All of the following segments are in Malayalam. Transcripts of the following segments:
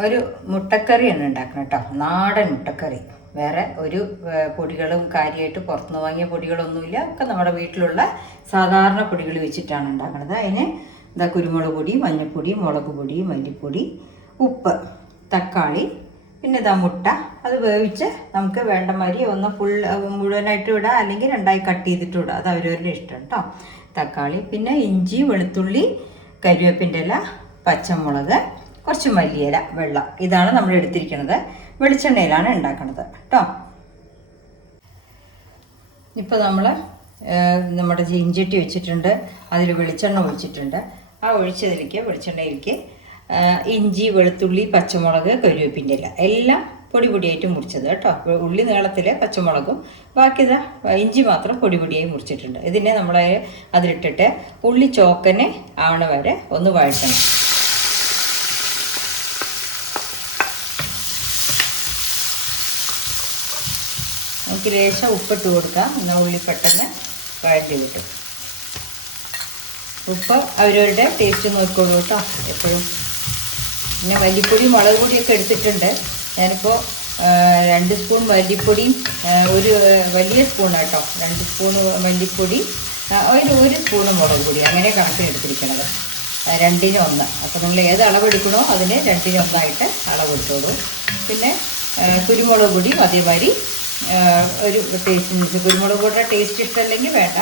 ഒരു മുട്ടക്കറിയാണ് ഉണ്ടാക്കുന്നത് കേട്ടോ. നാടൻ മുട്ടക്കറി. വേറെ ഒരു പൊടികളും കാര്യമായിട്ട് പുറത്തുനിന്ന് വാങ്ങിയ പൊടികളൊന്നുമില്ല. ഒക്കെ നമ്മുടെ വീട്ടിലുള്ള സാധാരണ പൊടികൾ വെച്ചിട്ടാണ് ഉണ്ടാക്കുന്നത്. അതിന് എന്താ കുരുമുളക് പൊടി, മഞ്ഞൾപ്പൊടി, മുളക് പൊടി, മല്ലിപ്പൊടി, ഉപ്പ്, തക്കാളി, പിന്നെ ഇതാ മുട്ട. അത് വേവിച്ച് നമുക്ക് വേണ്ട മാതിരി ഒന്ന് മുഴുവനായിട്ട് ഇടാം, അല്ലെങ്കിൽ രണ്ടായി കട്ട് ചെയ്തിട്ട് ഇടാം. അത് അവരവരുടെ ഇഷ്ടം കേട്ടോ. തക്കാളി, പിന്നെ ഇഞ്ചി, വെളുത്തുള്ളി, കരിവേപ്പിൻ്റെ ഇല, പച്ചമുളക്, കുറച്ച് മല്ലിയില, വെള്ളം. ഇതാണ് നമ്മൾ എടുത്തിരിക്കുന്നത്. വെളിച്ചെണ്ണയിലാണ് ഉണ്ടാക്കുന്നത് കേട്ടോ. ഇപ്പോൾ നമ്മൾ നമ്മുടെ ഇഞ്ചിട്ടി വെച്ചിട്ടുണ്ട്. അതിൽ വെളിച്ചെണ്ണ ഒഴിച്ചിട്ടുണ്ട്. ആ വെളിച്ചെണ്ണയിലേക്ക് ഇഞ്ചി, വെളുത്തുള്ളി, പച്ചമുളക്, കരിവേപ്പിൻ്റെ ഇല എല്ലാം പൊടിയായിട്ട് മുറിച്ചത് കേട്ടോ. ഉള്ളി നീളത്തിൽ, പച്ചമുളകും ബാക്കി ഇഞ്ചി മാത്രം പൊടിയായി മുറിച്ചിട്ടുണ്ട്. ഇതിനെ നമ്മൾ അതിലിട്ടിട്ട് ഉള്ളി ചോക്കനെ ആവണ വരെ ഒന്ന് വഴറ്റണം. നമുക്ക് ലേശം ഉപ്പിട്ട് കൊടുക്കാം. എന്നാൽ ഉള്ളി പെട്ടെന്ന് വഴറ്റി കിട്ടും. ഉപ്പ് അവരവരുടെ ടേസ്റ്റ് നോക്കിക്കോളൂ കേട്ടോ എപ്പോഴും. പിന്നെ മല്ലിപ്പൊടി, മുളക് പൊടിയൊക്കെ എടുത്തിട്ടുണ്ട്. ഞാനിപ്പോൾ 2 സ്പൂൺ മല്ലിപ്പൊടിയും ഒരു വലിയ സ്പൂണാട്ടോ, 2 സ്പൂൺ മല്ലിപ്പൊടി, 1 സ്പൂണ് മുളക് പൊടി, അങ്ങനെ കണക്കിനെടുത്തിരിക്കുന്നത്. 2-ന് 1. അപ്പോൾ നിങ്ങൾ ഏത് അളവെടുക്കണോ അതിന് 2-ന് 1 അളവെടുത്തോളൂ. പിന്നെ കുരുമുളക് പൊടി അതേമാതിരി ഒരു ടേസ്റ്റ്. കുരുമുളക് പൊടിയുടെ ടേസ്റ്റ് ഇഷ്ടമല്ലെങ്കിൽ വേണ്ട.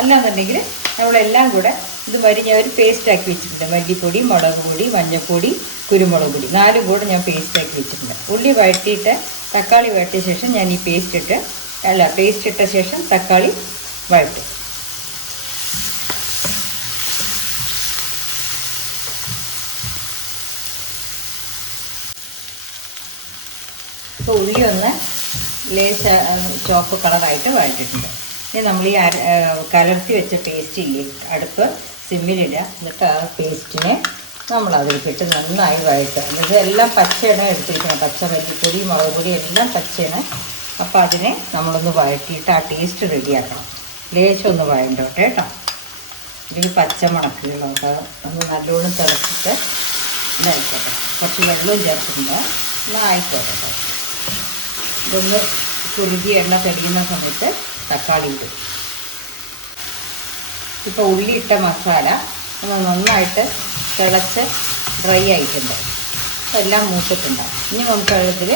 അല്ലാന്നുണ്ടെങ്കിൽ നമ്മളെല്ലാം കൂടെ ഇതുമാതിരി ഞാൻ ഒരു പേസ്റ്റാക്കി വെച്ചിട്ടുണ്ട്. മല്ലിപ്പൊടി, മുളക് പൊടി, മഞ്ഞൾപ്പൊടി, കുരുമുളക് പൊടി 4 കൂടെ ഞാൻ പേസ്റ്റാക്കി വെച്ചിട്ടുണ്ട്. ഉള്ളി വഴറ്റിയിട്ട് തക്കാളി വഴറ്റിയ ശേഷം ഞാൻ ഈ പേസ്റ്റ് ഇട്ട ശേഷം തക്കാളി വഴറ്റും. ഇപ്പോൾ ഉള്ളി ഒന്ന് ലേശ ചുവപ്പ് കളറായിട്ട് വഴറ്റിയിട്ടുണ്ട്. ഇനി നമ്മൾ ഈ കലർത്തി വെച്ച പേസ്റ്റ് ഇല്ലേ, അടുപ്പ് സിമ്മിലിടുക. എന്നിട്ട് ആ പേസ്റ്റിനെ നമ്മളതിലിട്ട് നന്നായി വഴറ്റുക. ഇതെല്ലാം പച്ചയാണ് എടുത്തിരിക്കണം. പച്ച മല്ലിപ്പൊടി, മുളക് പൊടി എല്ലാം പച്ചയാണ്. അപ്പോൾ അതിനെ നമ്മളൊന്ന് വഴറ്റിയിട്ട് ആ ടേസ്റ്റ് റെഡിയാക്കണം. ലേശം ഒന്ന് വഴണ്ടോട്ടെ കേട്ടോ. ഇതിൽ പച്ച മണക്കുകളൊക്കെ ഒന്ന് നല്ലോണം തിളച്ചിട്ട് ഇതായിക്കോട്ടെ. കുറച്ച് വെള്ളവും ചേർത്തിട്ടുണ്ടോ എന്നാൽ ആയിക്കോട്ടെ. ഇതൊന്ന് കുറുകി എണ്ണ തെളിയുന്ന സമയത്ത് തക്കാളി ഇടും. ഇപ്പോൾ ഉള്ളിയിട്ട മസാല ഒന്ന് നന്നായിട്ട് തിളച്ച് ഡ്രൈ ആയിട്ടുണ്ട്. എല്ലാം മൂത്തിട്ടുണ്ടാകും. ഇനി നമുക്ക് വെള്ളത്തിൽ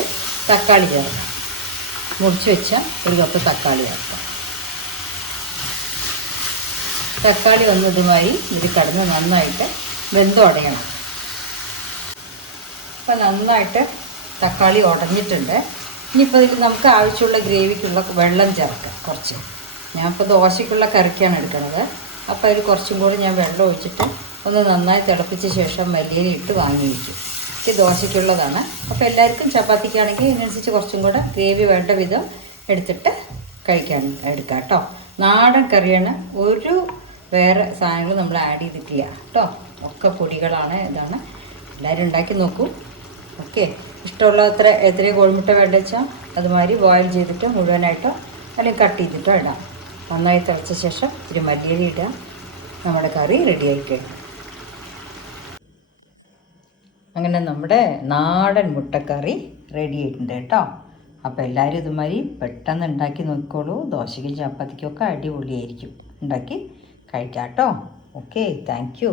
തക്കാളി ചേർക്കാം. മുറിച്ച് വെച്ച ഒരു കപ്പ് തക്കാളി ചേർക്കാം. തക്കാളി ഇതുമായി ഇത് കടന്ന് നന്നായിട്ട് വെന്തുടയണം. അപ്പം നന്നായിട്ട് തക്കാളി ഉടഞ്ഞിട്ടുണ്ട്. ഇനിയിപ്പോൾ ഇതിൽ നമുക്ക് ആവശ്യമുള്ള ഗ്രേവിക്കുള്ള വെള്ളം ചേർക്കാം കുറച്ച്. ഞാനിപ്പോൾ ദോശയ്ക്കുള്ള കറിക്കാണ് എടുക്കുന്നത്. അപ്പോൾ അതിൽ കുറച്ചും കൂടി ഞാൻ വെള്ളം ഒഴിച്ചിട്ട് ഒന്ന് നന്നായി തിളപ്പിച്ച ശേഷം മല്ലിയില ഇട്ട് വാങ്ങി വയ്ക്കും. ഇത് ദോശയ്ക്കുള്ളതാണ്. അപ്പോൾ എല്ലാവർക്കും ചപ്പാത്തിക്കാണെങ്കിൽ ഇതിനനുസരിച്ച് കുറച്ചും കൂടെ ഗ്രേവി വേണ്ട വിധം എടുത്തിട്ട് എടുക്കാം കേട്ടോ. നാടൻ കറിയാണ്. ഒരു വേറെ സാധനങ്ങൾ നമ്മൾ ആഡ് ചെയ്തിട്ടില്ല കേട്ടോ. ഒക്കെ പൊടികളാണ്. ഇതാണ്. എല്ലാവരും ഉണ്ടാക്കി നോക്കൂ. ഓക്കെ. ഇഷ്ടമുള്ള എത്രയും കോഴിമുട്ട വേണ്ട വെച്ചാൽ അതുമാതിരി ബോയിൽ ചെയ്തിട്ട് മുഴുവനായിട്ടോ അല്ലെങ്കിൽ കട്ട് ചെയ്തിട്ടോ ഇടാം. നന്നായി തിളച്ച ശേഷം ഇത്തിരി മല്ലിയില ഇടുക. നമ്മുടെ കറി റെഡിയായി കഴിഞ്ഞു. അങ്ങനെ നമ്മുടെ നാടൻ മുട്ടക്കറി റെഡി ആയിട്ടുണ്ട് കേട്ടോ. അപ്പോൾ എല്ലാവരും ഇതുമാതിരി പെട്ടെന്ന് ഉണ്ടാക്കി നോക്കിക്കോളൂ. ദോശയ്ക്കും ചപ്പാത്തിക്കും ഒക്കെ അടിപൊളിയായിരിക്കും. ഉണ്ടാക്കി കഴിക്കാം കേട്ടോ. Okay, thank you.